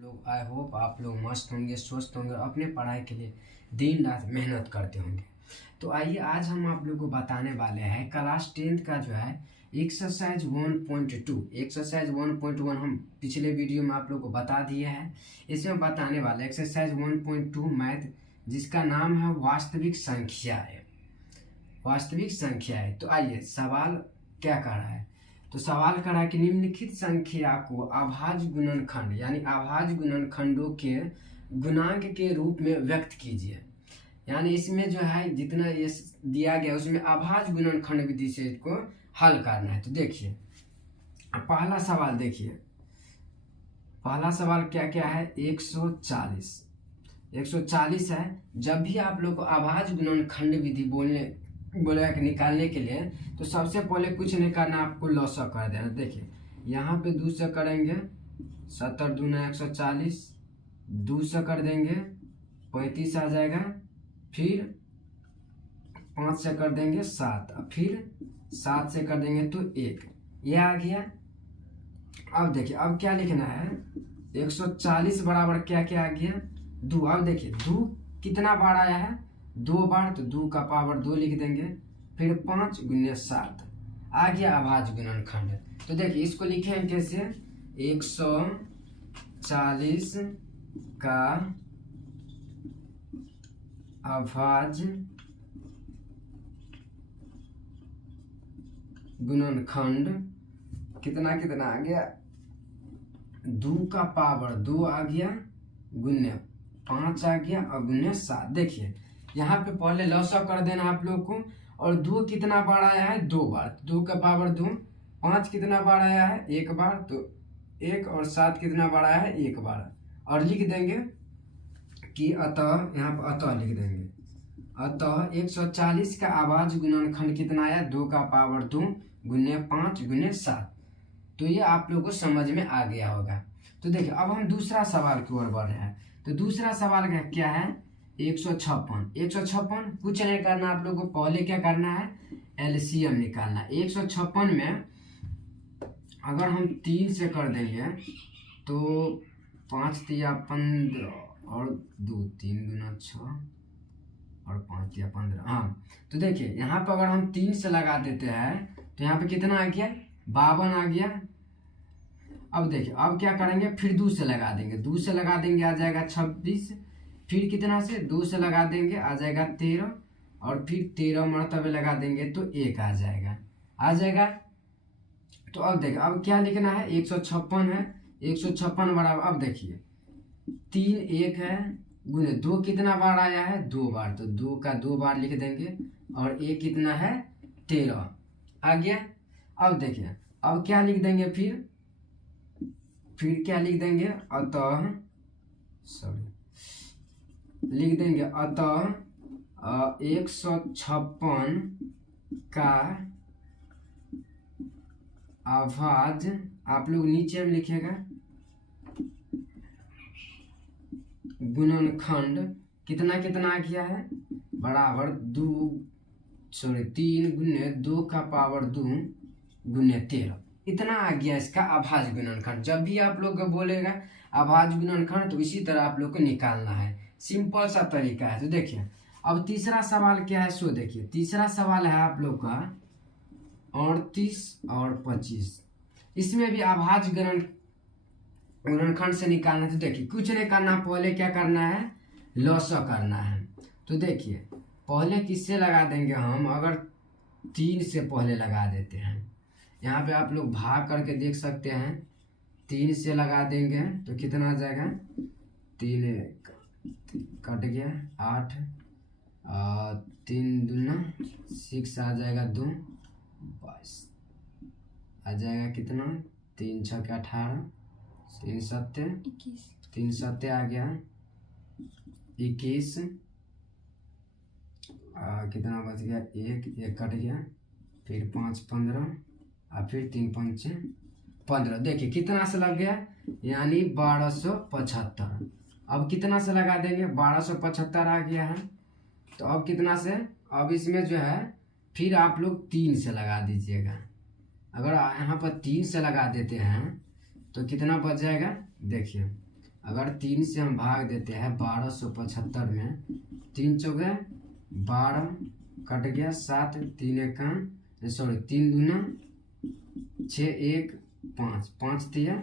लोग I hope आप लोग मस्त होंगे, स्वस्थ होंगे और अपने पढ़ाई के लिए दिन रात मेहनत करते होंगे। तो आइए आज हम आप लोग को बताने वाले हैं क्लास 10th का जो है एक्सरसाइज 1.2। एक्सरसाइज 1.1 हम पिछले वीडियो में आप लोग को बता दिए हैं। इसमें बताने वाले एक्सरसाइज 1.2 मैथ, जिसका नाम है वास्तविक संख्याएं। वास्तविक संख्याएं। तो आइए सवाल क्या कर रहा है। तो सवाल कर रहा है कि निम्नलिखित संख्या को अभाज्य गुणनखंड यानी अभाज्य गुणनखंडों के गुणांक के रूप में व्यक्त कीजिए। यानी इसमें जो है जितना ये दिया गया उसमें अभाज्य गुणनखंड विधि से इसको हल करना है। तो देखिए पहला सवाल, देखिए पहला सवाल क्या क्या है। 140 है। जब भी आप लोग को अभाज्य गुणनखंड विधि बोलेगा कि निकालने के लिए, तो सबसे पहले कुछ नहीं करना, आपको लॉसक कर देना। देखिए यहाँ पे 2 से करेंगे 70 दूना 140, 2 से कर देंगे 35 आ जाएगा, फिर 5 से कर देंगे 7, फिर 7 से कर देंगे तो 1, ये आ गया। अब देखिए अब क्या लिखना है। 140 बराबर क्या क्या आ गया 2। अब देखिए 2 कितना बार आया है 2 बार, तो 2 का पावर 2 लिख देंगे, फिर 5 गुने 7 आ गया अभाज्य गुणनखंड। तो देखिए इसको लिखेंगे कैसे। 140 का अभाज्य गुणनखंड कितना कितना आ गया 2 का पावर 2 आ गया, गुने 5 आ गया और गुने 7। देखिए यहाँ पे पहले लॉसक कर देना आप लोग को। और 2 कितना बार आया है 2 बार, 2 का पावर 2। 5 कितना बार आया है 1 बार, तो 1, और 7 कितना बार आया है 1 बार। और लिख देंगे कि अतः, यहाँ पर अतः लिख देंगे, अतः 140 का अभाज्य गुणनखंड कितना आया 2 का पावर 2 गुने 5 गुने 7। तो ये आप लोग को समझ में आ गया होगा। तो देखिए अब हम दूसरा सवाल की ओर बढ़ रहे हैं। तो दूसरा सवाल क्या है 156 कुछ नहीं करना आप लोग को, पहले क्या करना है एलसीएम निकालना। 156 में अगर हम 3 से कर देंगे तो 5 तिया 15 और 2 3 गुना 6 और 5 तिया 15। हाँ तो देखिए यहाँ पर अगर हम 3 से लगा देते हैं तो यहाँ पे कितना आ गया 52 आ गया। अब देखिए अब क्या करेंगे, फिर 2 से लगा देंगे, 2 से लगा देंगे आ जाएगा 26, फिर कितना से 2 से लगा देंगे आ जाएगा 13, और फिर 13 मरतबे लगा देंगे तो 1 आ जाएगा। तो अब देखिए अब क्या लिखना है 156 है, 156 बराबर, अब देखिए 3 1 है गुने 2 कितना बार आया है 2 बार, तो 2 का 2 बार लिख देंगे, और 1 कितना है 13 आ गया। अब देखिए अब क्या लिख देंगे, फिर क्या लिख देंगे अतः, लिख देंगे अतः 156 का अभाज्य, आप लोग नीचे में लिखेगा गुणनखंड कितना कितना आ गया है बराबर 3 गुने 2 का पावर 2 गुने 13, इतना आ गया इसका अभाज्य गुणनखंड। जब भी आप लोग को बोलेगा अभाज्य गुणनखंड तो इसी तरह आप लोग को निकालना है, सिंपल सा तरीका है। तो देखिए अब तीसरा सवाल क्या है, सो देखिए तीसरा सवाल है आप लोग का 38 और 25। इसमें भी अभाज्य गुणनखंड से निकालना है। तो देखिए कुछ नहीं करना, पहले क्या करना है लॉसक करना है। तो देखिए पहले किससे लगा देंगे हम, अगर 3 से पहले लगा देते हैं, यहाँ पे आप लोग भाग करके देख सकते हैं। 3 से लगा देंगे तो कितना आ जाएगा 3 कट गया 8, 3 दूना 6 आ जाएगा 2 22 आ जाएगा कितना 3 6 के 18, 3 7 आ गया 21, कितना बच गया 1 कट गया, फिर 5 15 और फिर 3 5 15। देखिए कितना से लग गया यानी 1275। अब कितना से लगा देंगे 1275 आ गया है। तो अब कितना से, अब इसमें जो है फिर आप लोग 3 से लगा दीजिएगा। अगर यहाँ पर 3 से लगा देते हैं तो कितना बच जाएगा, देखिए अगर 3 से हम भाग देते हैं 1275 में, 3 चौके 12 कट गया 7, 3 एका 3 दूना 6, 1 5, 5 तिया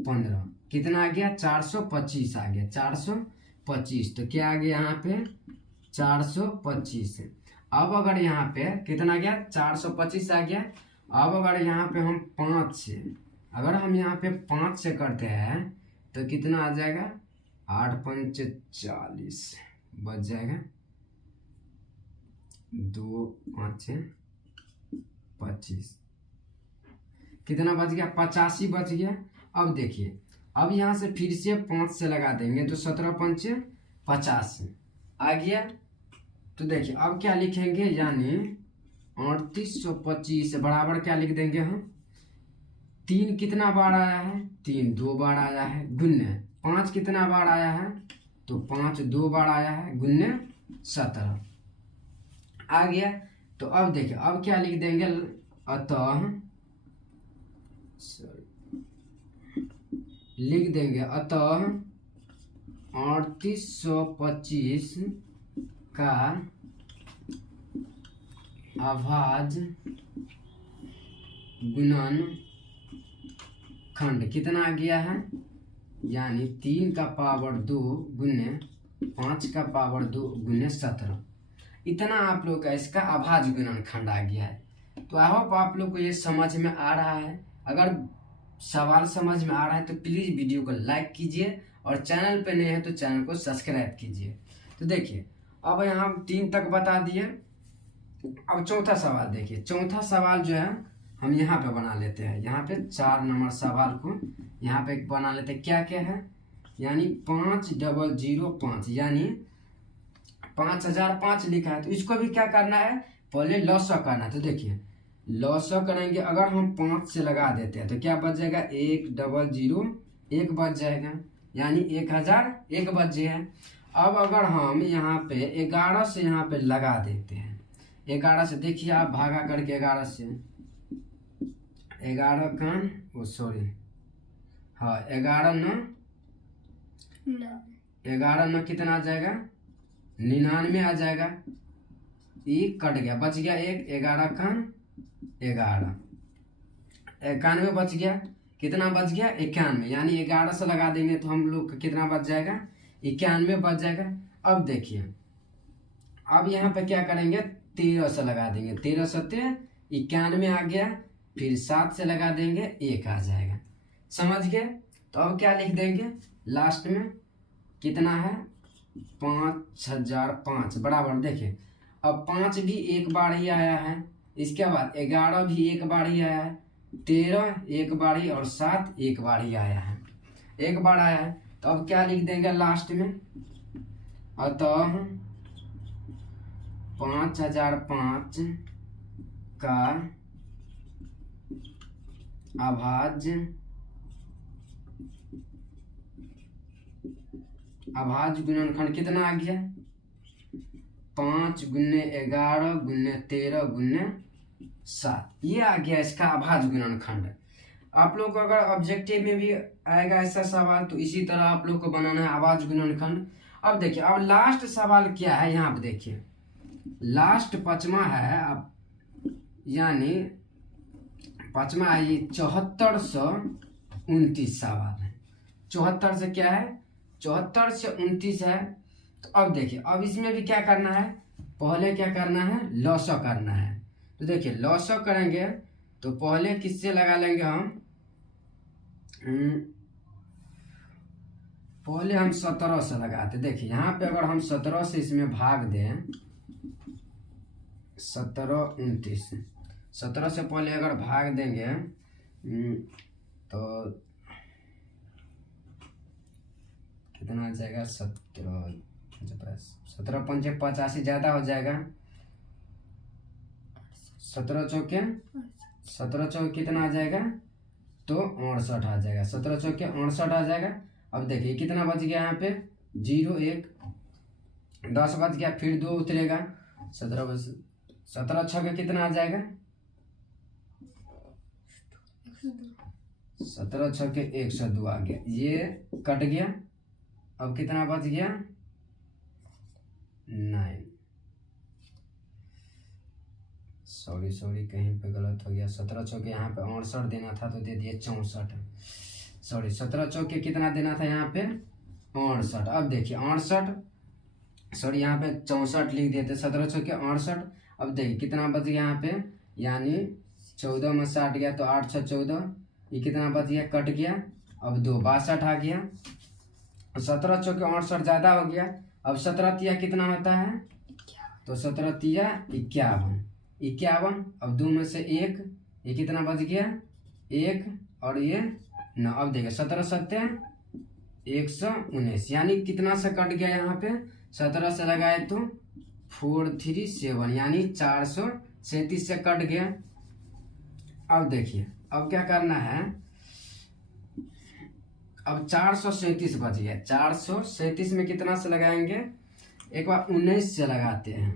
15, कितना आ गया 425 आ गया 425। तो क्या आ गया यहाँ पे 425। अब अगर यहाँ पे कितना गया 425 आ गया। अब अगर यहाँ पे हम 5 से, अगर हम यहाँ पे 5 से करते हैं तो कितना आ जाएगा 8 5 40 बच जाएगा 2 5 25, कितना बच गया 85 बच गया। अब देखिए अब यहाँ से फिर से 5 से लगा देंगे तो 17 5 50 आ गया। तो देखिए अब क्या लिखेंगे, यानी 3825 बराबर क्या लिख देंगे हम, 3 कितना बार आया है 3 2 बार आया है, गुन्ने 5 कितना बार आया है तो 5 2 बार आया है, गुन्ने 17 आ गया। तो अब देखिए अब क्या लिख देंगे, अतः लिख देंगे अतः 3825 का अभाज्य गुणन खंड कितना आ गया है, यानी 3 का पावर 2 गुने 5 का पावर 2 गुने 17, इतना आप लोग का इसका अभाज्य गुणन खंड आ गया है। तो आई होप आप लोग को ये समझ में आ रहा है। अगर सवाल समझ में आ रहा है तो प्लीज़ वीडियो को लाइक कीजिए और चैनल पे नए हैं तो चैनल को सब्सक्राइब कीजिए। तो देखिए अब यहाँ हम 3 तक बता दिए। अब चौथा सवाल देखिए, चौथा सवाल जो है हम यहाँ पे बना लेते हैं। यहाँ पे 4 नंबर सवाल को यहाँ पे बना लेते हैं। क्या क्या है, यानी 5005 यानी 5005 लिखा है। तो इसको भी क्या करना है, पहले लॉस करना है। तो देखिए लॉस करेंगे, अगर हम 5 से लगा देते हैं तो क्या बच जाएगा 1001 बच जाएगा, यानी 1001 बच जाए। अब अगर हम यहाँ पे 11 से यहाँ पे लगा देते हैं, 11 से देखिए आप भागा करके 11 से 11 कान वो सॉरी हाँ 11 न कितना आ जाएगा 99 आ जाएगा, 1 कट गया बच गया 1, 11 कान 11 91 बच गया, कितना बच गया 91, यानी 11 से लगा देंगे तो हम लोग कितना बच जाएगा 91 बच जाएगा। अब देखिए अब यहाँ पे क्या करेंगे 13 से लगा देंगे, 13 सत्ते 91 आ गया, फिर 7 से लगा देंगे 1 आ जाएगा, समझ गए। तो अब क्या लिख देंगे लास्ट में कितना है 5005 बराबर। देखिए अब 5 भी 1 बार ही आया है, इसके बाद 11 भी 1 बार ही आया है, 13 1 बार ही और 7 1 बार ही आया है, 1 बार आया है। तो अब क्या लिख देंगे लास्ट में, अतः 5005 का अभाज्य गुणनखंड कितना आ गया 5 गुने 11 गुने 13 गुने 7, ये आ गया इसका अभाज्य गुणनखंड। आप लोग को अगर ऑब्जेक्टिव में भी आएगा ऐसा सवाल तो इसी तरह आप लोग को बनाना है अभाज्य गुणनखंड। अब देखिए अब लास्ट सवाल क्या है, यहाँ पे देखिए लास्ट 5वां है, अब यानी 5वां है ये 7429 सवाल है। 74 से क्या है 74 से 29 है। तो अब देखिए अब इसमें भी क्या करना है, पहले क्या करना है लॉसो करना है। तो देखिए लॉसो करेंगे तो पहले किससे लगा लेंगे हम, पहले हम 17 से लगाते। देखिए यहाँ पे अगर हम 17 से इसमें भाग दें 17 29, 17 से पहले अगर भाग देंगे तो कितना आ जाएगा 17 पंचे 85 ज़्यादा हो जाएगा, 17 चौके कितना आ जाएगा तो 68 आ जाएगा, 17 चौके 68 आ जाएगा। अब देखिए कितना बच गया यहाँ पे 0 1 10 बच गया, फिर 2 उतरेगा 17 छक्के कितना आ जाएगा 17 छक्के 102 आ गया, ये कट गया। अब कितना बच गया 9। सॉरी कहीं पे गलत हो गया। 17 चौके यहाँ पे 68 देना था तो दे दिए 64। सॉरी 17 चौके कितना देना था यहाँ पे 68। अब देखिए 68, सॉरी यहाँ पे 64 लिख दिए थे, 17 चौके 68। अब देखिए कितना बच गया यहाँ पे, यानी 14 में 60 गया तो 8 6 14, ये कितना बच गया कट गया। अब 2 62 आ गया। 17 चौके 68 ज़्यादा हो गया। अब 17 तिया कितना होता है, तो 17 तिया 51। अब 2 में से 1, ये कितना बच गया 1 और ये 9। अब देखिए 17 सत्ते 119, यानी कितना से कट गया यहाँ पे 17 से लगाए तो 437, यानी 437 से कट गया। अब देखिए अब क्या करना है, अब 437 बच गया। 437 में कितना से लगाएंगे, एक बार 19 से लगाते हैं।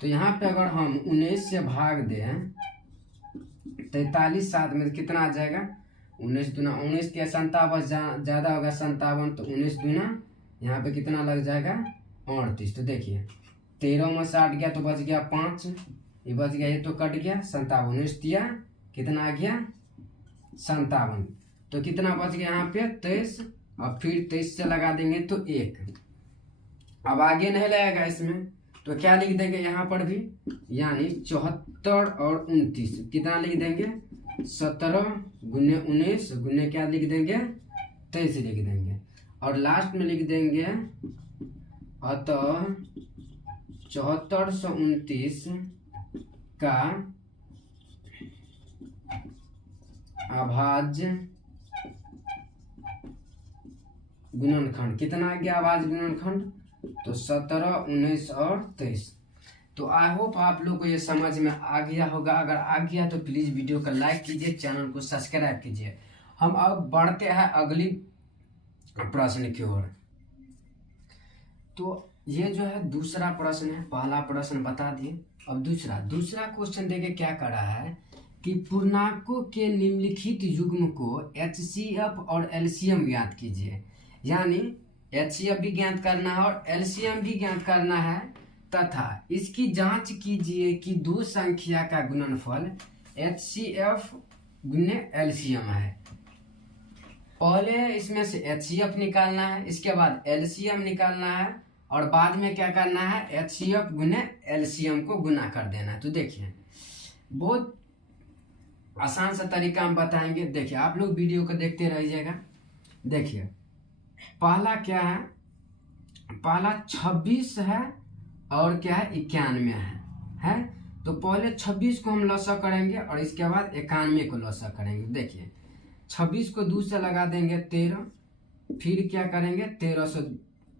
तो यहाँ पे अगर हम 19 से भाग दें 43 7 में कितना आ जाएगा, 19 दूना 19 के 57 ज़्यादा होगा 57, तो 19 दूना यहाँ पे कितना लग जाएगा 38। तो देखिए 13 में 60 गया तो बच गया 5, ये बच गया, ये तो कट गया 57। 19 दिया कितना आ गया 57, तो कितना बच गया यहाँ पे 23। अब फिर 23 से लगा देंगे तो 1। अब आगे नहीं लगेगा इसमें, तो क्या लिख देंगे यहाँ पर भी, यानी 74 और 29 कितना लिख देंगे 17 गुने 19 गुने क्या लिख देंगे 23 लिख देंगे। और लास्ट में लिख देंगे अतः 7429 का अभाज्य गुणनखंड कितना आ गया, अभाज्य गुणनखंड तो 17 19 और 23। तो आई होप आप लोग को ये समझ में आ गया होगा। अगर आ गया तो प्लीज़ वीडियो को लाइक कीजिए, चैनल को सब्सक्राइब कीजिए। हम अब बढ़ते हैं अगली प्रश्न की ओर। तो ये जो है दूसरा प्रश्न है, पहला प्रश्न बता दिए। अब दूसरा क्वेश्चन देके क्या करा है कि पूर्णांकों के निम्नलिखित युग्म को HCF और LCM ज्ञात कीजिए। यानी HCF भी ज्ञात करना है और LCM भी ज्ञात करना है, तथा इसकी जांच कीजिए कि दो संख्या का गुणनफल HCF गुने LCM है। पहले इसमें से HCF निकालना है, इसके बाद LCM निकालना है, और बाद में क्या करना है HCF गुने LCM को गुना कर देना है। तो देखिए बहुत आसान सा तरीका हम बताएंगे। देखिए आप लोग वीडियो को देखते रहिएगा। देखिए पहला क्या है, पहला 26 है और क्या है 91 है। तो पहले 26 को हम लसा करेंगे और इसके बाद 91 को लसा करेंगे। देखिए 26 को 2 से लगा देंगे 13, फिर क्या करेंगे 13 से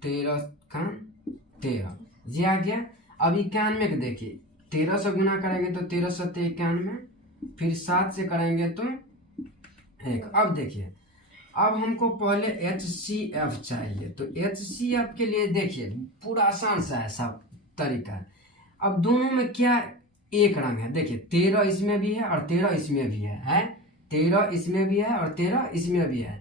13 ये आ गया। अब 91 को देखिए 13 से गुना करेंगे तो 13 से 91, फिर 7 से करेंगे तो 1। अब देखिए अब हमको पहले HCF चाहिए, तो HCF के लिए देखिए पूरा आसान सा है सब तरीका। अब दोनों में क्या एक रंग है, देखिए 13 इसमें भी है और 13 इसमें भी है 13 इसमें भी है और 13 इसमें भी है।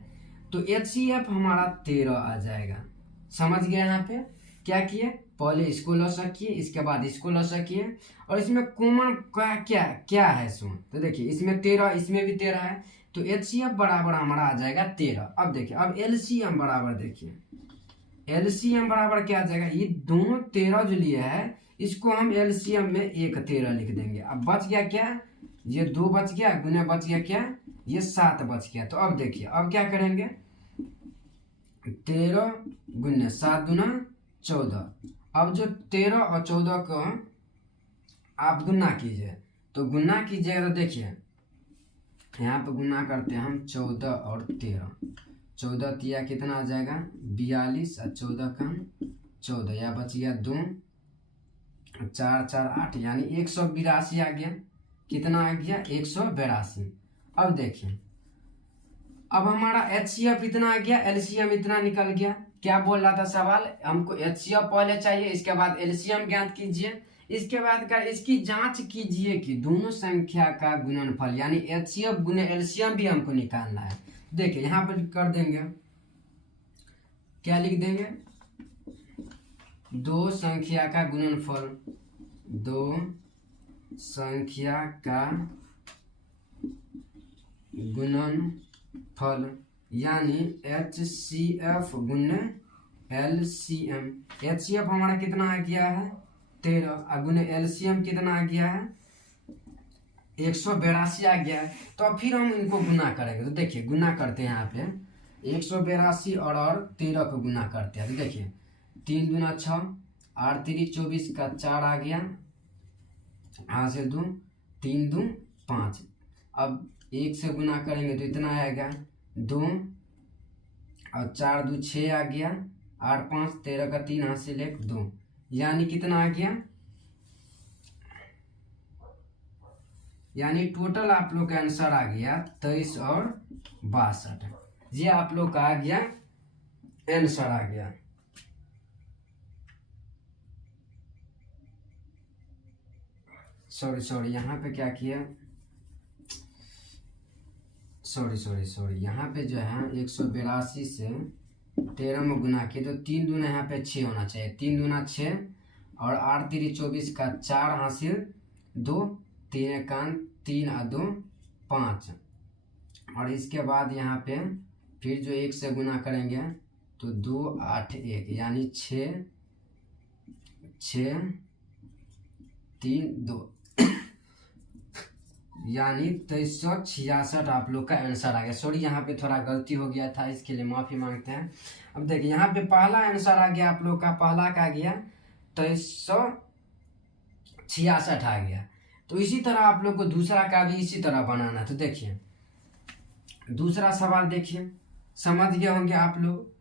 तो HCF हमारा 13 आ जाएगा। समझ गए यहाँ पे क्या किए, पहले इसको लसा किए, इसके बाद इसको लसा किए, और इसमें कॉमन क्या है सुन। तो देखिए इसमें 13 इसमें भी 13 है, तो HCF बराबर हमारा आ जाएगा 13। अब देखिए अब LCM बराबर, देखिए LCM बराबर क्या आ जाएगा, ये दोनों 13 जो लिए है इसको हम LCM में 1 13 लिख देंगे। अब बच गया क्या, ये 2 बच गया, गुने बच गया क्या, ये 7 बच गया। तो अब देखिए अब क्या करेंगे 13 गुने 7 दूना 14। अब जो 13 और 14 को आप गुना कीजिए, तो गुना कीजिएगा तो देखिए यहाँ पे गुना करते हैं हम 14 और 13। 14 तिया कितना आ जाएगा 42 और 14 का 14, या बच गया 2 4 4 8, यानी 182 आ गया। कितना आ गया 182। अब देखिए अब हमारा HCF इतना आ गया, LCM इतना निकल गया। क्या बोल रहा था सवाल, हमको HCF पहले चाहिए, इसके बाद LCM ज्ञात कीजिए, इसके बाद का इसकी जांच कीजिए कि दोनों संख्या का गुणनफल यानी एचसीएफ गुने एलसीएम भी हमको निकालना है। देखिए यहाँ पर कर देंगे, क्या लिख देंगे, दो संख्या का गुणनफल, दो संख्या का गुणनफल यानी HCF गुने LCM। HCF हमारा कितना आ गया है 13 और गुने LCM कितना आ गया है 182 आ गया है। तो अब फिर हम इनको गुना करेंगे। तो देखिए गुना करते हैं, यहाँ पे 182 और 13 को गुना करते हैं। तो देखिए 3 दूना 6, 8 3 24 का 4 आ गया, यहाँ से 2 3 2 5। अब 1 से गुना करेंगे तो इतना आएगा 2 और 4 2 6 आ गया, 8 5 13 का 3 यहाँ से 1 2, यानी कितना आ गया, यानी टोटल आप लोग का आंसर आ गया 23 और 62। ये आप लोग का आ गया आंसर आ गया। सॉरी यहाँ पे क्या किया, सॉरी यहाँ पे जो है 182 से 13 में गुना किए तो 3 दूना यहाँ पे 6 होना चाहिए, 3 दूना 6 और 8 3 24 का 4 हासिल 2 3 1 3 और 2 5। और इसके बाद यहाँ पे फिर जो 1 से गुना करेंगे तो 2 8 1 यानी 6 6 3 2 यानी 2366 आप लोग का आंसर आ गया। सॉरी यहाँ पे थोड़ा गलती हो गया था, इसके लिए माफ़ी मांगते हैं। अब देखिए यहाँ पे पहला आंसर आ गया आप लोग का, पहला का गया 2366 आ गया। तो इसी तरह आप लोग को दूसरा का भी इसी तरह बनाना। तो देखिए दूसरा सवाल देखिए, समझ गए होंगे आप लोग।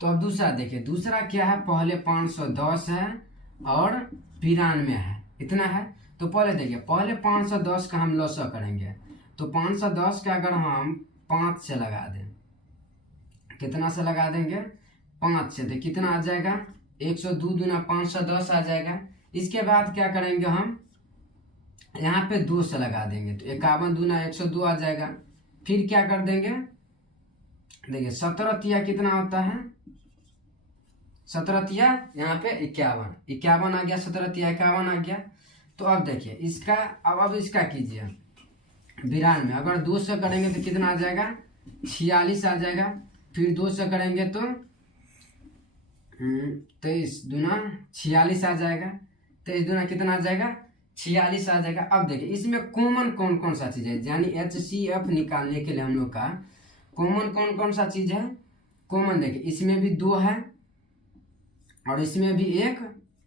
तो अब दूसरा देखिए, दूसरा क्या है, पहले 510 है और 92 है, इतना है। तो पहले देखिए, पहले 510 का हम लॉस करेंगे। तो 510 का अगर हम 5 से लगा दें, कितना से लगा देंगे 5 से, तो कितना आ जाएगा 102 दूना 510 आ जाएगा। इसके बाद क्या करेंगे, हम यहाँ पे 2 से लगा देंगे तो 51 दूना 102 आ जाएगा। फिर क्या कर देंगे, देखिए 17 तिया कितना होता है, 17 तिया यहाँ पे 51 आ गया, 17 तिया 51 आ गया। तो अब देखिए इसका, अब इसका कीजिए 92, अगर 2 से करेंगे तो कितना आ जाएगा 46 आ जाएगा। फिर 2 से करेंगे तो 23 दूना 46 आ जाएगा, 23 दूना कितना आ जाएगा 46 आ जाएगा। अब देखिए इसमें कॉमन कौन कौन सा चीज़ है, यानी HCF निकालने के लिए हम लोग का कॉमन कौन कौन सा चीज़ है। कॉमन देखिए इसमें भी 2 है और इसमें भी 1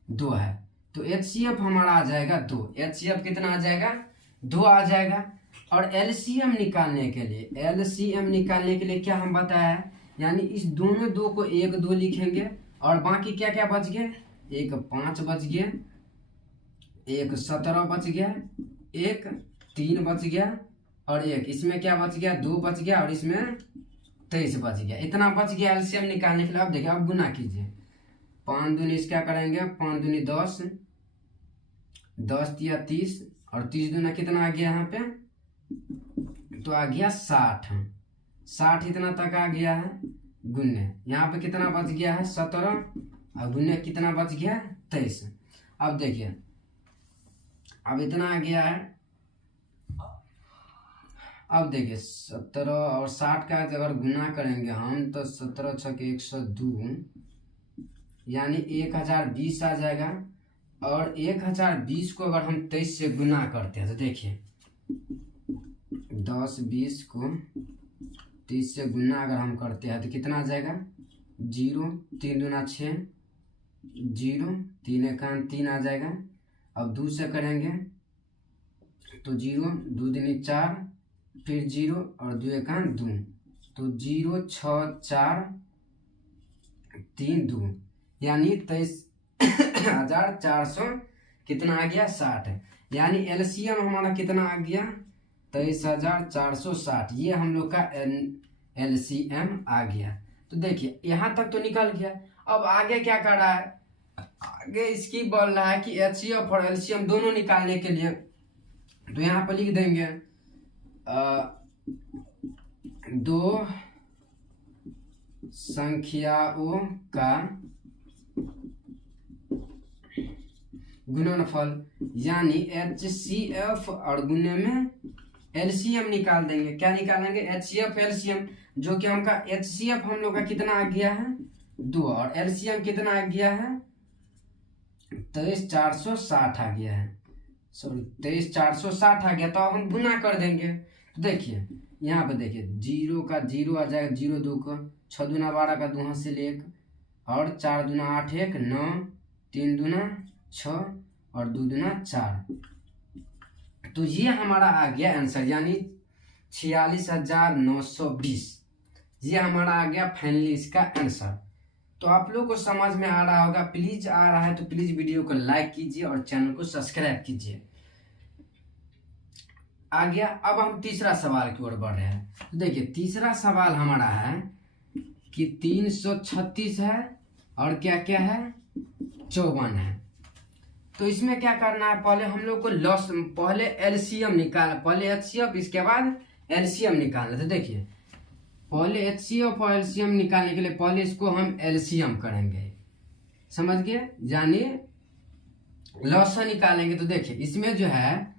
2 है, तो HCF हमारा आ जाएगा 2। HCF कितना आ जाएगा 2 आ जाएगा। और LCM निकालने के लिए, LCM निकालने के लिए क्या हम बताया, यानी इस दोनों 2 को 1 2 लिखेंगे और बाकी क्या क्या बच गए, एक 5 बच गया, एक 17 बच गया, एक 3 बच गया और एक इसमें क्या बच गया 2 बच गया और इसमें 23 बच गया। इतना बच गया एलसीएम निकालने के लिए। अब देखिए अब गुना कीजिए, 5 दूनी इसका करेंगे 5 दूनी 10, 10 तिया 30 और 30 दूना कितना आ गया यहाँ पे, तो आ गया 60 इतना तक आ गया है। गुन्ने यहाँ पे कितना बच गया है 17 और गुन्ने कितना बच गया 23। अब देखिए अब इतना आ गया है। अब देखिए 17 और 60 का अगर गुना करेंगे हम तो 17 छक 102 यानी 1020 आ जाएगा। और 1020 को अगर हम 23 से गुना करते हैं तो देखिए 10 20 को 30 से गुना अगर हम करते हैं तो कितना आ जाएगा 0, 3 दूना 6, 0, 3 एकान 3 आ जाएगा। अब 2 से करेंगे तो 0, 2 दूनी 4, फिर 0 और 2 एकान 2, तो 0 6 4 3 2 यानी 23,400 कितना आ गया 60। यानी एलसीएम हमारा कितना आ गया 23,460। ये हम लोग का एलसीएम आ गया। तो देखिए यहाँ तक तो निकल गया। अब आगे क्या कर रहा है, आगे इसकी बोल रहा है कि HCF और LCM दोनों निकालने के लिए, तो यहाँ पर लिख देंगे दो संख्याओं का गुणनफल, यानी HCF और गुणे में LCM निकाल देंगे। क्या निकालेंगे? HCF LCM, जो कि हमका HCF हम लोग का कितना आ गया है 2 और LCM कितना आ गया है 23,460 आ गया है, सॉरी 23,460 आ गया। तो अब हम गुना कर देंगे। तो देखिए यहाँ पे देखिए 0 का 0 आ जाएगा, 0 2 का 6 दूना 12 का 2 हासिल 1 और 4 दूना 8 1 9 3 दूना 6 और 2 दूना 4। तो ये हमारा आ गया आंसर, यानी 46,920। ये हमारा आ गया फाइनली इसका आंसर। तो आप लोग को समझ में आ रहा होगा। प्लीज आ रहा है तो प्लीज वीडियो को लाइक कीजिए और चैनल को सब्सक्राइब कीजिए। आ गया। अब हम तीसरा सवाल की ओर बढ़ रहे हैं। तो देखिए तीसरा सवाल हमारा है कि 336 है और क्या क्या है 54 है। तो इसमें क्या करना है, पहले हम लोग को लॉस, पहले LCM निकाल, पहले HCF इसके बाद LCM निकालना। तो देखिए पहले HCF और LCM निकालने के लिए पहले इसको हम LCM करेंगे, समझ गए, यानी लॉस निकालेंगे। तो देखिए इसमें जो है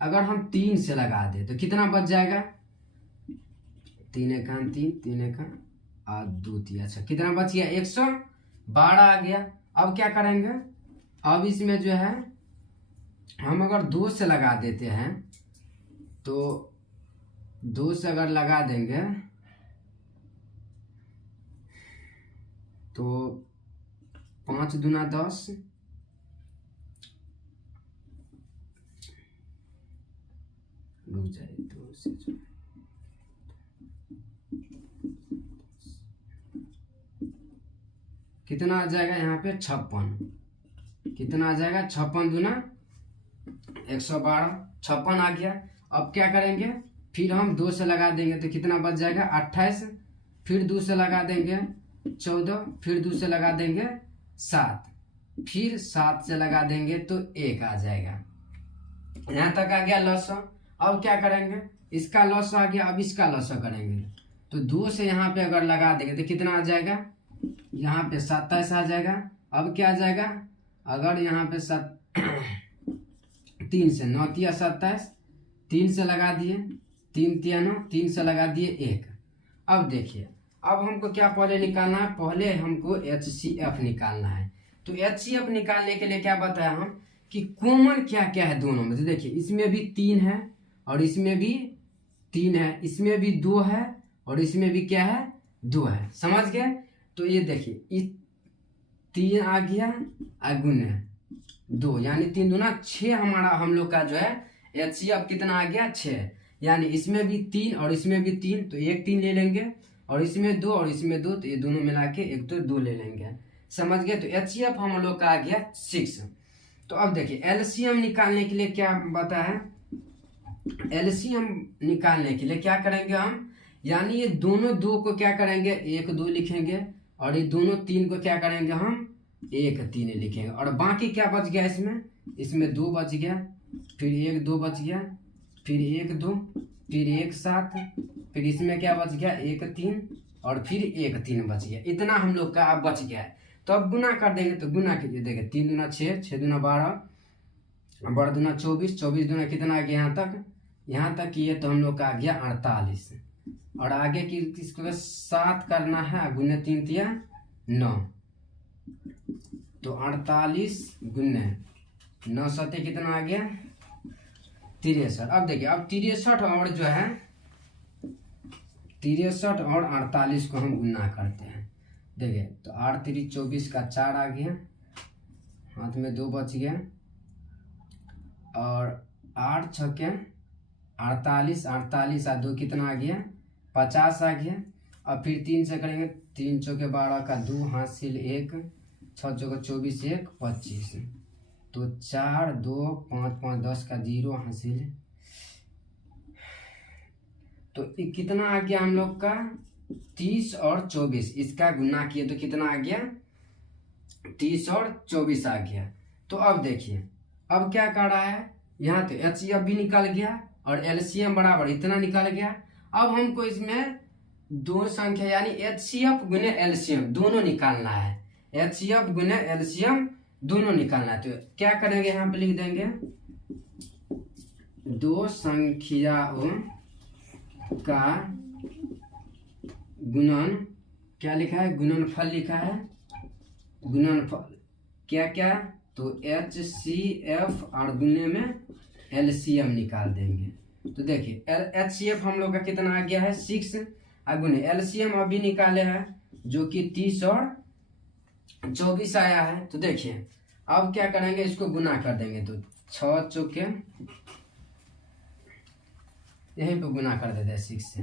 अगर हम 3 से लगा दे तो कितना बच जाएगा 3 1 3 3 1 2 3, अच्छा कितना बच गया 112 आ गया। अब क्या करेंगे, अब इसमें जो है हम अगर 2 से लगा देते हैं तो 2 से अगर लगा देंगे तो 5 दूना 10 रुक जाए 2 से कितना आ जाएगा यहाँ पे 56, कितना आ जाएगा 56 दूना 112, 56 आ गया। अब क्या करेंगे, फिर हम 2 से लगा देंगे तो कितना बच जाएगा 28, फिर 2 से लगा देंगे 14, फिर 2 से लगा देंगे 7, फिर 7 से लगा देंगे तो 1 आ जाएगा। यहाँ तक आ गया लॉस। अब क्या करेंगे, इसका लॉस आ गया, अब इसका लॉस करेंगे। तो 2 से यहाँ पे अगर लगा देंगे तो कितना आ जाएगा, यहाँ पे 27 आ जाएगा। अब क्या आ जाएगा, अगर यहाँ पे 3 से 9 तिया 27, 3 से लगा दिए 3 तिया 9, 3 से लगा दिए 1। अब देखिए अब हमको क्या पहले निकालना है, पहले हमको HCF निकालना है। तो HCF निकालने के लिए क्या बताया हम कि कॉमन क्या क्या है दोनों में। तो देखिए इसमें भी 3 है और इसमें भी 3 है, इसमें भी 2 है और इसमें भी क्या है 2 है, समझ गए। तो ये देखिए इस 3 आ गया गुने 2, यानी 3 दूना 6 हमारा हम लोग का जो है HCF कितना आ गया 6, यानी इसमें भी 3 और इसमें भी 3, तो एक 3 ले लेंगे और इसमें 2 और इसमें 2, तो ये दोनों मिला के एक तो 2 ले लेंगे, समझ गए। तो HCF हम लोग का आ गया 6। तो अब देखिए LCM निकालने के लिए क्या बताया, LCM निकालने के लिए क्या करेंगे हम, यानी ये दोनों 2 को क्या करेंगे 1 2 लिखेंगे और ये दोनों 3 को क्या करेंगे हम 1 3 लिखेंगे। और बाकी क्या बच गया इसमें 2 बच गया, फिर 1 2 बच गया, फिर 1 2, फिर 1 7, फिर इसमें क्या बच गया 1 3 और फिर 1 3 बच गया। इतना हम लोग का अब बच गया है। तो अब गुना कर देंगे। तो गुना कीजिए, देखिए 3 दूना 6, 6 दूना 12, बड़ा दूना 24, 24 दूना कितना आ गया यहाँ तक किए तो हम लोग का आ गया 48। और आगे की किसको 7 करना है, गुने 3 तिया 9, तो 48 गुने 9 सते कितना आ गया 63। अब देखिए अब 63 और जो है 63 और 48 को हम गुना करते हैं। देखिए तो 8 3 24 का 4 आ गया, हाथ में 2 बच गया और 8 6 के 48, 48 और 2 कितना आ गया 50 आ गया। अब फिर 3 से करेंगे, 3 चौके 12 का 2 हासिल 1, 6 चौके 24 1 25, तो 4 2 5 5 10 का 0 हासिल। तो कितना आ गया हम लोग का 30 और 24, इसका गुना किए तो कितना आ गया 30 और 24 आ गया। तो अब देखिए अब क्या कर रहा है, यहाँ तो HCF भी निकल गया और LCM बराबर इतना निकल गया। अब हमको इसमें दो संख्या यानी HCF गुने LCM दोनों निकालना है, HCF गुने LCM दोनों निकालना है। तो क्या करेंगे, यहाँ पे लिख देंगे दो संख्याओं का गुणन, क्या लिखा है, गुणनफल लिखा है, गुणनफल क्या क्या, तो HCF और गुने में LCM निकाल देंगे। तो देखिए HCF हम लोग का कितना आ गया है 6 और गुने LCM अभी निकाले हैं जो कि 30 और 24 आया है। तो देखिए अब क्या करेंगे, इसको गुना कर देंगे। तो 6 चौके यहीं पे गुना कर देते हैं 6 से।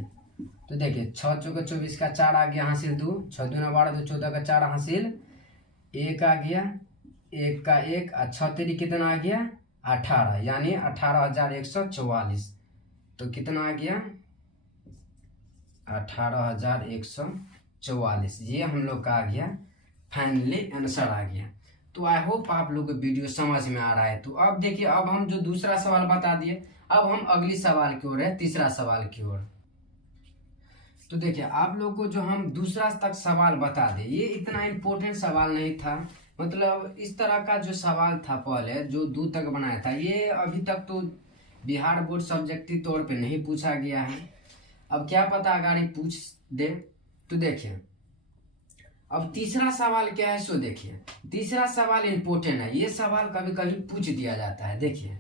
तो देखिए 6 चौके 24 का 4 आ गया हासिल 2, 6 दूना 12 2 14 का 4 हासिल 1 आ गया, 1 का 1 और 6 तेरी कितना आ गया 18 यानी 18,144। तो कितना आ गया 18,144, ये हम लोग का आ गया फाइनली आंसर आ गया। तो आई होप आप लोग को वीडियो समझ में आ रहा है। तो अब देखिए अब हम जो दूसरा सवाल बता दिए, अब हम अगली सवाल की ओर है, तीसरा सवाल की ओर। तो देखिए आप लोग को जो हम दूसरा तक सवाल बता दे, ये इतना इम्पोर्टेंट सवाल नहीं था, मतलब इस तरह का जो सवाल था पहले जो 2 तक बनाया था, ये अभी तक तो बिहार बोर्ड सब्जेक्टिव तौर पे नहीं पूछा गया है। अब क्या पता अगर पूछ दे। तो देखिए अब तीसरा सवाल क्या है, सो देखिए तीसरा सवाल इम्पोर्टेंट है, ये सवाल कभी कभी पूछ दिया जाता है। देखिए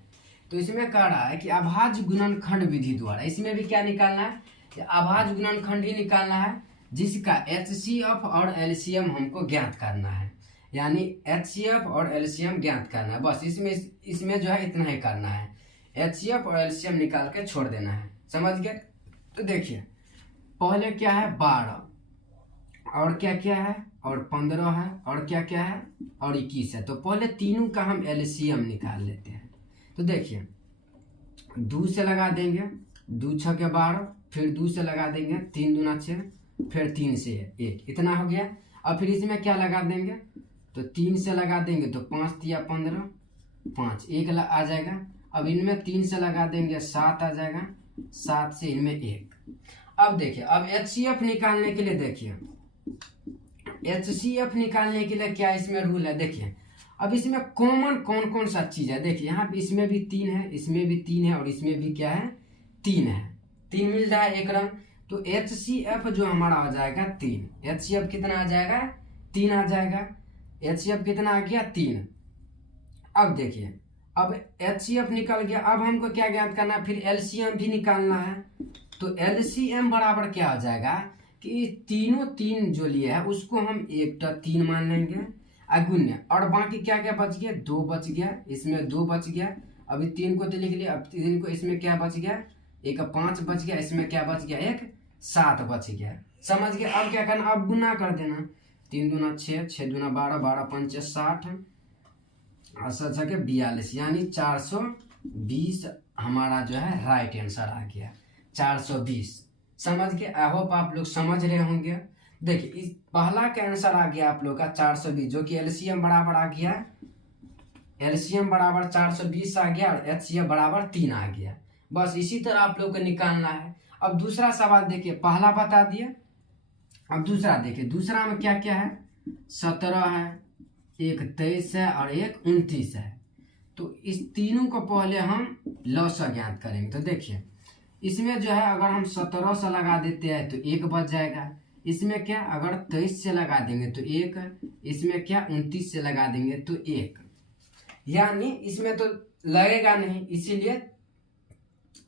तो इसमें कह रहा है कि अभाज्य गुणनखंड विधि द्वारा, इसमें भी क्या निकालना है, अभाज्य गुणनखंड ही निकालना है जिसका HCF और LCM हमको ज्ञात करना है, यानी HCF और LCM ज्ञात करना है। बस इसमें जो है इतना ही करना है, HCF और LCM निकाल के छोड़ देना है, समझ गए। तो देखिए पहले क्या है 12 और क्या क्या है और 15 है और क्या क्या है और 21 है। तो पहले तीनों का हम LCM निकाल लेते हैं। तो देखिए 2 से लगा देंगे, 2 6 के 12, फिर 2 से लगा देंगे 3 दूना 6, फिर 3 से 1, इतना हो गया। अब फिर इसमें क्या लगा देंगे, तो 3 से लगा देंगे तो 5 तिया 15, 5 1 आ जाएगा। अब इनमें 3 से लगा देंगे 7 आ जाएगा, 7 से इनमें 1। अब देखिए अब HCF निकालने के लिए, देखिए HCF निकालने के लिए क्या इसमें रूल है, देखिए अब इसमें कॉमन कौन कौन सा चीज है। देखिए यहाँ पे इसमें भी 3 है, इसमें भी 3 है और इसमें भी क्या है 3 है, 3 मिल जाए एक रंग। तो HCF जो हमारा आ जाएगा 3, HCF कितना आ जाएगा 3 आ जाएगा, HCF कितना आ गया 3। अब देखिए अब HCF निकल गया, अब हमको क्या ज्ञात करना है, फिर LCM भी निकालना है। तो LCM बराबर क्या हो जाएगा कि तीनों 3 जो लिए है उसको हम 1/3 मान लेंगे अगुण्य, और बाकी क्या क्या बच गया 2 बच गया, इसमें 2 बच गया, अभी 3 को तो लिख लिया, अब 3 को इसमें क्या बच गया 1 5 बच गया, इसमें क्या बच गया 1 7 बच गया, समझ गया। अब क्या करना, अब गुना कर देना, 3 दूना 6, 6 दूना 12, 12 5 60 और 7 42 यानी 420 हमारा जो है राइट आंसर आ गया 420। समझ के आई होप आप लोग समझ रहे होंगे। देखिए इस पहला का आंसर आ गया आप लोग का 420, जो कि LCM बराबर आ गया, LCM बराबर 420 आ गया और HCF बराबर 3 आ गया। बस इसी तरह आप लोग को निकालना है। अब दूसरा सवाल देखिए, पहला बता दिए, अब दूसरा देखिए, दूसरा में क्या क्या है 17 है, एक 23 है और एक 29 है। तो इस तीनों को पहले हम लौसा ज्ञात करेंगे। तो देखिए इसमें जो है अगर हम 17 से लगा देते हैं तो 1 बच जाएगा, इसमें क्या अगर 23 से लगा देंगे तो 1, इसमें क्या 29 से लगा देंगे तो 1, यानी इसमें तो लगेगा नहीं, इसीलिए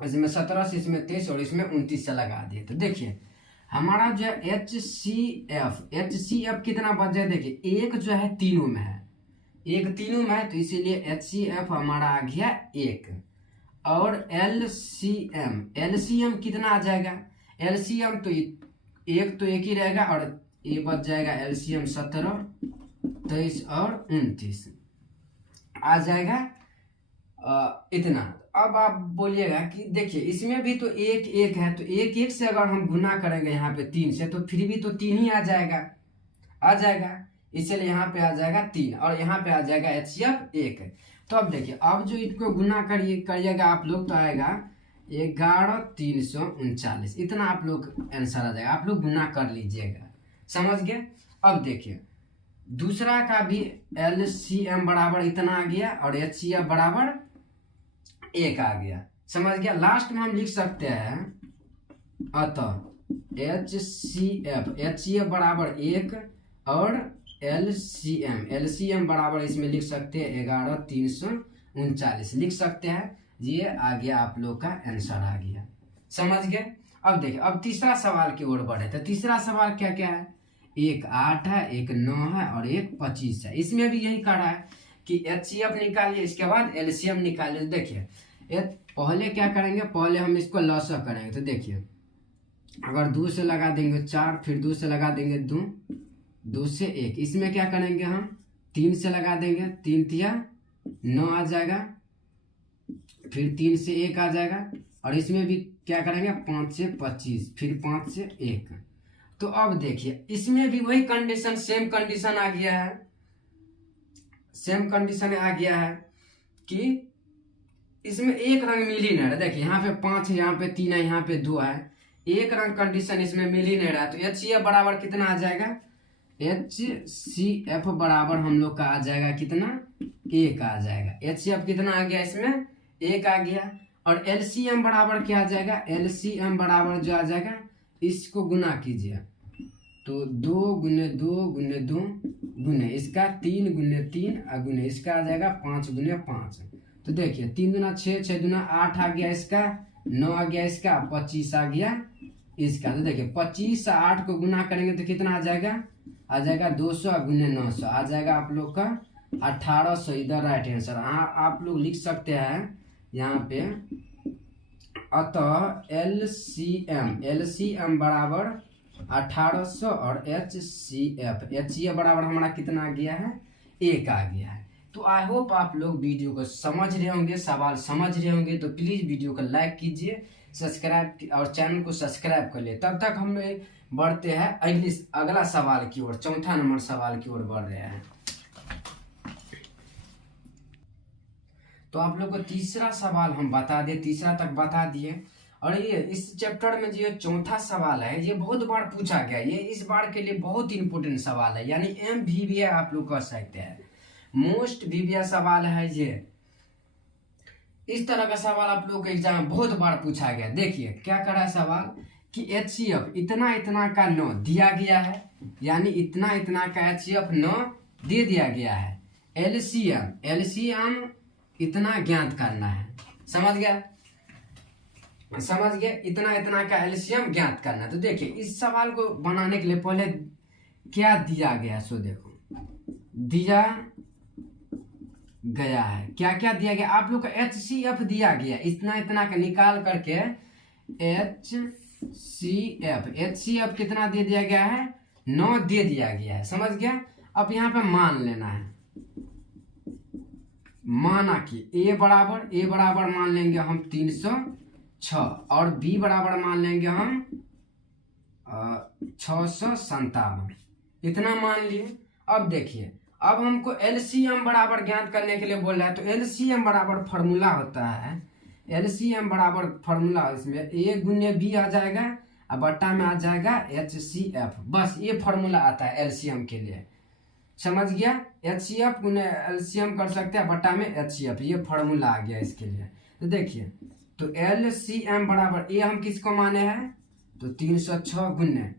इसमें 17 से इसमें 23 और इसमें 29 से लगा दिए। तो देखिए हमारा जो है HCF कितना बच जाए, देखिए 1 जो है तीनों में है, 1 तीनों में है, तो इसीलिए HCF हमारा आ गया 1। और LCM कितना आ जाएगा, LCM तो 1 तो 1 ही रहेगा और ये बच जाएगा LCM 17, 23 और 29 आ जाएगा इतना। अब आप बोलिएगा कि देखिए इसमें भी तो 1 1 है, तो 1 1 से अगर हम गुना करेंगे यहाँ पे 3 से तो फिर भी तो 3 ही आ जाएगा, इसलिए यहाँ पे आ जाएगा 3 और यहाँ पे आ जाएगा HCF 1। तो अब देखिए, अब जो इनको गुना करिएगा आप लोग तो आएगा 11,339। इतना आप लोग आंसर आ जाएगा, आप लोग गुना कर लीजिएगा। समझ गए। अब देखिए दूसरा का भी LCM बराबर इतना आ गया और HCF बराबर 1 आ गया। समझ गया। लास्ट में हम लिख सकते हैं अतः HCF बराबर 1 और LCM बराबर इसमें लिख सकते हैं 11,339 लिख सकते हैं। ये आ गया आप लोग का आंसर आ गया। समझ गए। अब देखिए, अब तीसरा सवाल की ओर बढ़े। तो तीसरा सवाल क्या क्या है, एक 8 है, एक 9 है और एक 25 है। इसमें भी यही कह रहा है कि HCF निकालिए, इसके बाद LCM निकालिए। देखिए पहले क्या करेंगे, पहले हम इसको लॉसअ करेंगे। तो देखिए अगर 2 से लगा देंगे 4, फिर 2 से लगा देंगे 2, 2 से 1। इसमें क्या करेंगे हम 3 से लगा देंगे, 3 तिया 9 आ जाएगा, फिर 3 से 1 आ जाएगा। और इसमें भी क्या करेंगे 5 से 25, फिर 5 से 1। तो अब देखिए इसमें भी वही कंडीशन, सेम कंडीशन आ गया है, सेम कंडीशन आ गया है कि इसमें एक रंग मिल ही नहीं रहा। देखिए यहाँ पे 5 है, यहाँ पे 3 है, यहाँ पे 2 है, एक रंग कंडीशन इसमें मिल ही नहीं रहा। तो HCF बराबर कितना आ जाएगा, HCF बराबर हम लोग का आ जाएगा कितना, 1 आ जाएगा। HCF कितना आ गया, इसमें 1 आ गया। और LCM बराबर क्या आ जाएगा, LCM बराबर जो आ जाएगा, इसको गुना कीजिए तो 2 गुने 2 गुने 2 गुने इसका 3 गुने 3 और गुने इसका आ जाएगा 5 गुने 5। तो देखिए 3 दूना 6, 6 दूना 8 आ गया इसका, 9 आ गया इसका, 25 आ गया इसका। तो देखिए 25 से 8 को गुना करेंगे तो कितना आ जाएगा, आ जाएगा 200 गुने 900 आ जाएगा आप लोग का 1800। इधर राइट आंसर आप लोग लिख सकते हैं यहाँ पे। अतः LCM बराबर 1800 और HCF बराबर हमारा कितना आ गया है, 1 आ गया है। तो आई होप आप लोग वीडियो को समझ रहे होंगे, सवाल समझ रहे होंगे। तो प्लीज़ वीडियो को लाइक कीजिए, सब्सक्राइब और चैनल को सब्सक्राइब कर लिए। तब तक हम बढ़ते हैं अगला सवाल की ओर, चौथा नंबर सवाल की ओर बढ़ रहे हैं। तो आप लोग को तीसरा सवाल हम बता दें, तीसरा तक बता दिए। और ये इस चैप्टर में जो चौथा सवाल है ये बहुत बार पूछा गया, ये इस बार के लिए बहुत इंपॉर्टेंट सवाल है, यानी MVBA आप लोग कह सकते हैं, मोस्ट VBA सवाल है ये। इस तरह का सवाल आप लोग के एग्जाम में बहुत बार पूछा गया। देखिए क्या कर रहा है सवाल कि HCF इतना इतना का 9 दिया गया है, यानी इतना इतना का HCF 9 दे दिया गया है। LCM इतना ज्ञात करना है। समझ गया, समझ गए। इतना इतना का LCM ज्ञात करना है। तो देखिए इस सवाल को बनाने के लिए पहले क्या दिया गया, सो देखो दिया गया है, क्या क्या दिया गया आप लोग का HCF दिया गया, इतना इतना का निकाल करके HCF कितना दे दिया गया है, 9 दे दिया गया है। समझ गया। अब यहाँ पे मान लेना है, माना कि A बराबर मान लेंगे हम 306 और B बराबर मान लेंगे हम 657, इतना मान लिए। अब देखिए अब हमको LCM बराबर ज्ञात करने के लिए बोल रहा है। तो LCM बराबर फॉर्मूला होता है, LCM बराबर फॉर्मूला इसमें A गुने B आ जाएगा और बट्टा में आ जाएगा HCF। बस ये फॉर्मूला आता है LCM के लिए। समझ गया। HCF गुने LCM कर सकते हैं, बट्टा में HCF, ये फॉर्मूला आ गया इसके लिए। तो देखिए तो LCM बराबर A हम किसको माने हैं, तो 306 गुने,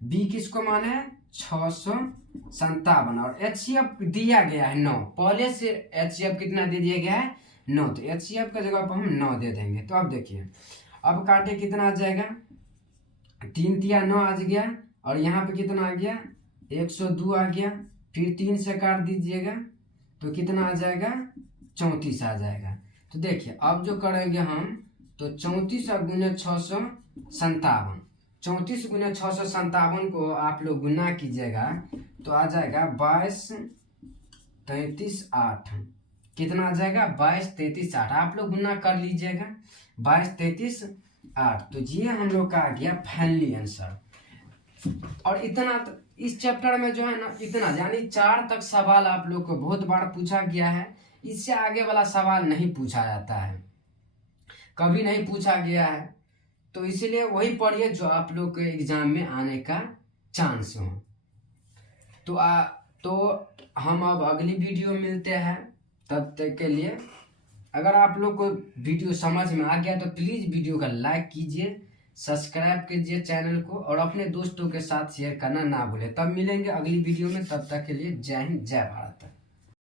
B किसको माने हैं 657 और HCF दिया गया है 9। पहले से HCF कितना दे दिया गया है 9, तो HCF का जगह पर हम 9 दे देंगे। तो अब देखिए अब काटे कितना आ जाएगा, 3 तिया 9 आ गया और यहाँ पे कितना आ गया 102 आ गया, फिर 3 से काट दीजिएगा तो कितना आ जाएगा 34 आ जाएगा। तो देखिए अब जो करेंगे हम तो 34 गुने 657, 34 गुने 657 को आप लोग गुना कीजिएगा तो आ जाएगा 22 33 8, कितना आ जाएगा 22 33 8। आप लोग गुना कर लीजिएगा 22 33 8। तो ये हम लोग का आ गया फाइनली आंसर। और इतना इस चैप्टर में जो है ना इतना यानी 4 तक सवाल आप लोग को बहुत बार पूछा गया है। इससे आगे वाला सवाल नहीं पूछा जाता है, कभी नहीं पूछा गया है। तो इसीलिए वही पढ़िए जो आप लोग के एग्जाम में आने का चांस हो। तो हम अब अगली वीडियो मिलते हैं, तब तक के लिए अगर आप लोग को वीडियो समझ में आ गया तो प्लीज़ वीडियो का लाइक कीजिए, सब्सक्राइब कीजिए चैनल को और अपने दोस्तों के साथ शेयर करना ना भूलें। तब मिलेंगे अगली वीडियो में, तब तक के लिए जय हिंद जय भारत।